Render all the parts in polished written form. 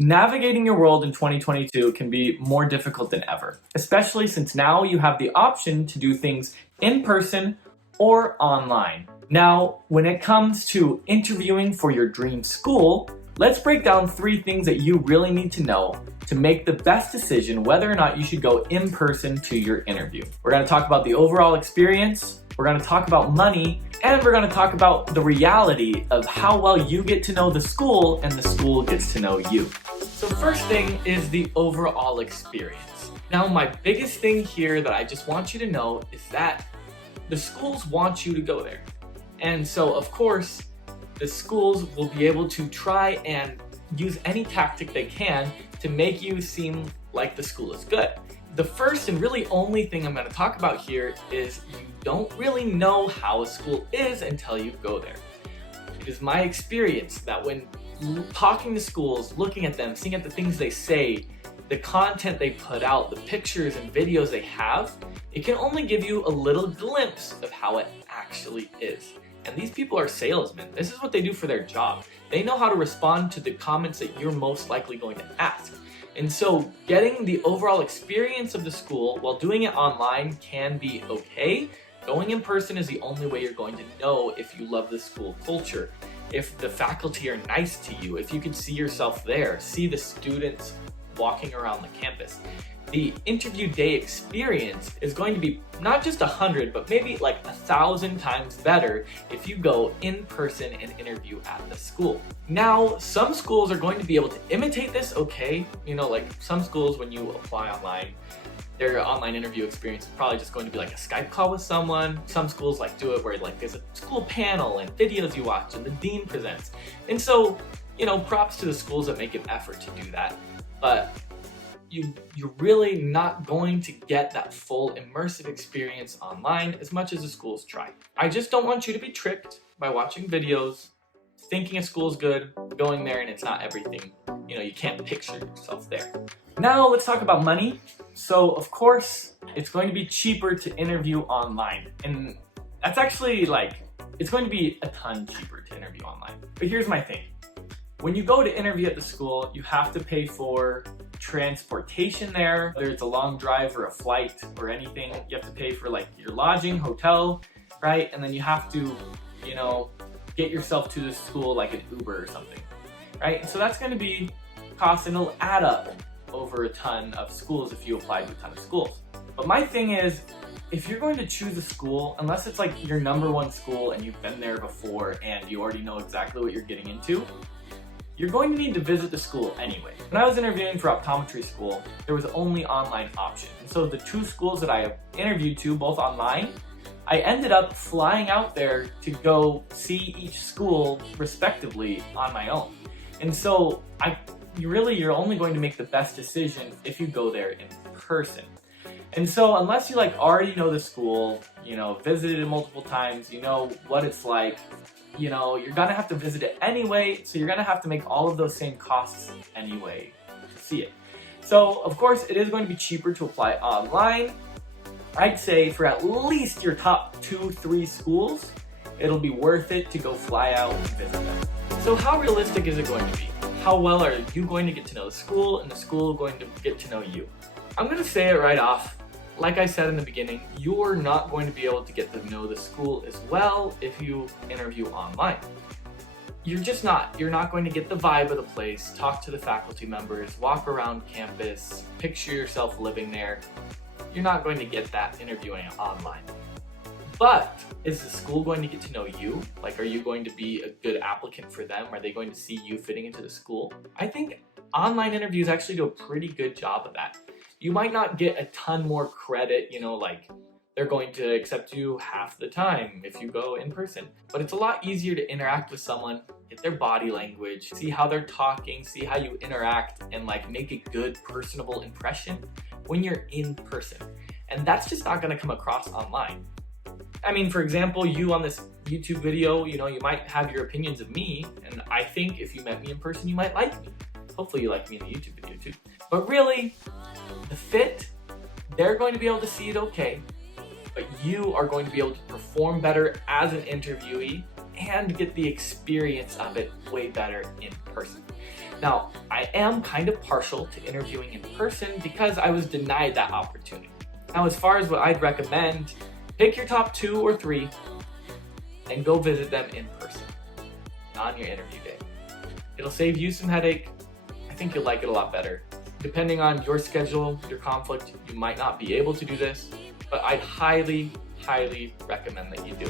Navigating your world in 2022 can be more difficult than ever, especially since now you have the option to do things in person or online. Now, when it comes to interviewing for your dream school, let's break down 3 things that you really need to know to make the best decision whether or not you should go in person to your interview. We're going to talk about the overall experience, we're going to talk about money, and we're going to talk about the reality of how well you get to know the school and the school gets to know you. So first thing is the overall experience. Now, my biggest thing here that I just want you to know is that the schools want you to go there. And so, of course, the schools will be able to try and use any tactic they can to make you seem like the school is good. The first and really only thing I'm going to talk about here is you don't really know how a school is until you go there. It is my experience that when talking to schools, looking at them, seeing at the things they say, the content they put out, the pictures and videos they have, it can only give you a little glimpse of how it actually is. And these people are salesmen. This is what they do for their job. They know how to respond to the comments that you're most likely going to ask. And so getting the overall experience of the school while doing it online can be okay. Going in person is the only way you're going to know if you love the school culture, if the faculty are nice to you, if you can see yourself there, see the students walking around the campus. The interview day experience is going to be not just 100, but maybe like 1,000 times better if you go in person and interview at the school. Now, some schools are going to be able to imitate this, okay? You know, like some schools, when you apply online, their online interview experience is probably just going to be like a Skype call with someone. Some schools like do it where like there's a school panel and videos you watch and the dean presents. And so, you know, props to the schools that make an effort to do that. But you're really not going to get that full immersive experience online as much as the schools try. I just don't want you to be tricked by watching videos, thinking a school's good, going there and it's not everything. You know, you can't picture yourself there. Now let's talk about money. So of course, it's going to be cheaper to interview online. And that's actually it's going to be a ton cheaper to interview online. But here's my thing. When you go to interview at the school, you have to pay for transportation there. Whether it's a long drive or a flight or anything, you have to pay for like your lodging, hotel, right? And then you have to, you know, get yourself to the school like an Uber or something, right? So that's going to be cost, and it'll add up over a ton of schools if you apply to a ton of schools. But my thing is, if you're going to choose a school, unless it's like your #1 school and you've been there before and you already know exactly what you're getting into, you're going to need to visit the school anyway. When I was interviewing for optometry school, there was only online option. And so the 2 schools that I interviewed to, both online, I ended up flying out there to go see each school respectively on my own. And so you're only going to make the best decision if you go there in person. And so unless you already know the school, you know, visited it multiple times, you know what it's like, you know, you're gonna have to visit it anyway, so you're gonna have to make all of those same costs anyway to see it. So of course it is going to be cheaper to apply online. I'd say for at least your top 2-3 schools, it'll be worth it to go fly out and visit them. So how realistic is it going to be? How well are you going to get to know the school and the school going to get to know you? I'm gonna say it right off. Like I said in the beginning, you're not going to be able to get to know the school as well if you interview online. You're just not. You're not going to get the vibe of the place, talk to the faculty members, walk around campus, picture yourself living there. You're not going to get that interviewing online. But is the school going to get to know you? Like, are you going to be a good applicant for them? Are they going to see you fitting into the school? I think online interviews actually do a pretty good job of that. You might not get a ton more credit, you know, like they're going to accept you half the time if you go in person. But it's a lot easier to interact with someone, get their body language, see how they're talking, see how you interact, and make a good personable impression when you're in person. And that's just not gonna come across online. I mean, for example, you on this YouTube video, you know, you might have your opinions of me, and I think if you met me in person, you might like me. Hopefully you like me in the YouTube video too. But really, the fit, they're going to be able to see it okay, but you are going to be able to perform better as an interviewee and get the experience of it way better in person. Now, I am kind of partial to interviewing in person because I was denied that opportunity. Now, as far as what I'd recommend, pick your top 2 or 3 and go visit them in person on your interview day. It'll save you some headache. I think you'll like it a lot better. Depending on your schedule, your conflict, you might not be able to do this, but I'd highly recommend that you do.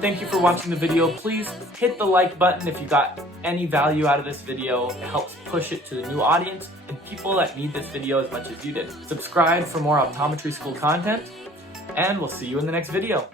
Thank you for watching the video. Please hit the like button if you got any value out of this video. It helps push it to the new audience and people that need this video as much as you did. Subscribe for more optometry school content, and we'll see you in the next video.